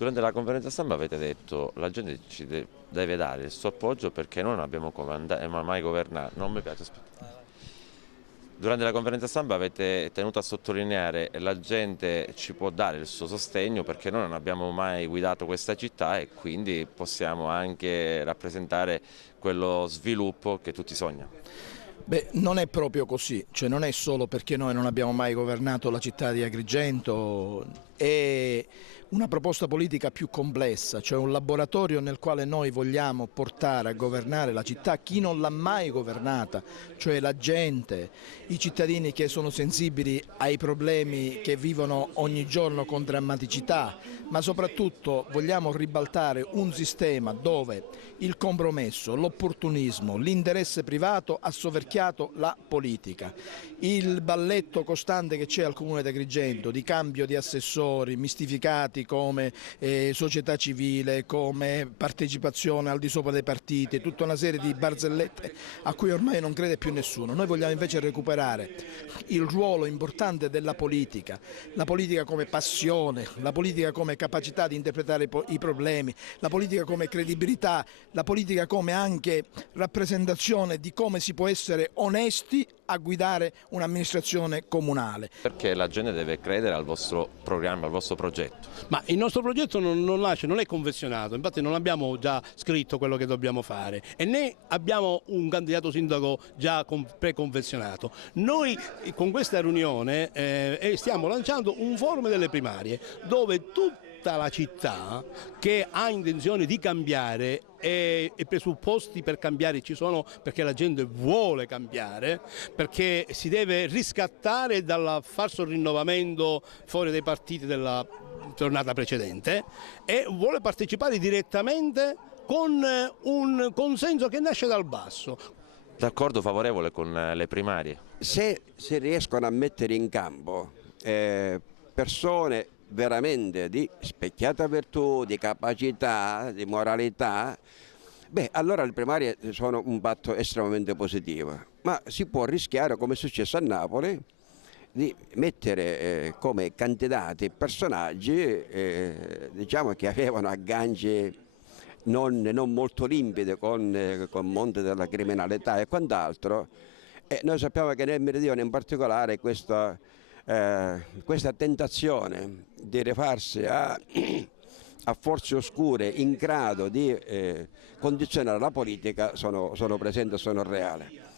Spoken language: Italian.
Durante la conferenza stampa avete detto la gente deve dare il suo appoggio perché noi non abbiamo mai governato. Non mi piace, aspetta. Durante la conferenza stampa avete tenuto a sottolineare che la gente ci può dare il suo sostegno perché noi non abbiamo mai guidato questa città e quindi possiamo anche rappresentare quello sviluppo che tutti sognano. Beh, non è proprio così, cioè non è solo perché noi non abbiamo mai governato la città di Agrigento, è una proposta politica più complessa, cioè un laboratorio nel quale noi vogliamo portare a governare la città chi non l'ha mai governata, cioè la gente, i cittadini che sono sensibili ai problemi che vivono ogni giorno con drammaticità, ma soprattutto vogliamo ribaltare un sistema dove il compromesso, l'opportunismo, l'interesse privato ha soverchiato la politica. Il balletto costante che c'è al Comune di Agrigento di cambio di assessori mistificati come società civile, come partecipazione al di sopra dei partiti, tutta una serie di barzellette a cui ormai non crede più nessuno. Noi vogliamo invece recuperare il ruolo importante della politica, la politica come passione, la politica come capacità di interpretare i problemi, la politica come credibilità, la politica come anche rappresentazione di come si può essere onesti a guidare un'amministrazione comunale. Perché la gente deve credere al vostro programma, al vostro progetto. Ma il nostro progetto non è confezionato, infatti non abbiamo già scritto quello che dobbiamo fare e né abbiamo un candidato sindaco già preconfezionato. Noi con questa riunione stiamo lanciando un forum delle primarie dove tutta la città che ha intenzione di cambiare e i presupposti per cambiare ci sono perché la gente vuole cambiare, perché si deve riscattare dal falso rinnovamento fuori dai partiti della tornata precedente e vuole partecipare direttamente con un consenso che nasce dal basso. D'accordo, favorevole con le primarie? Se si riescono a mettere in campo persone veramente di specchiata virtù, di capacità, di moralità, beh, allora le primarie sono un patto estremamente positivo, ma si può rischiare, come è successo a Napoli, di mettere come candidati personaggi diciamo che avevano agganci non molto limpide con il mondo della criminalità e quant'altro, e noi sappiamo che nel Meridione in particolare questa tentazione di rifarsi a forze oscure in grado di condizionare la politica sono presenti e sono reali.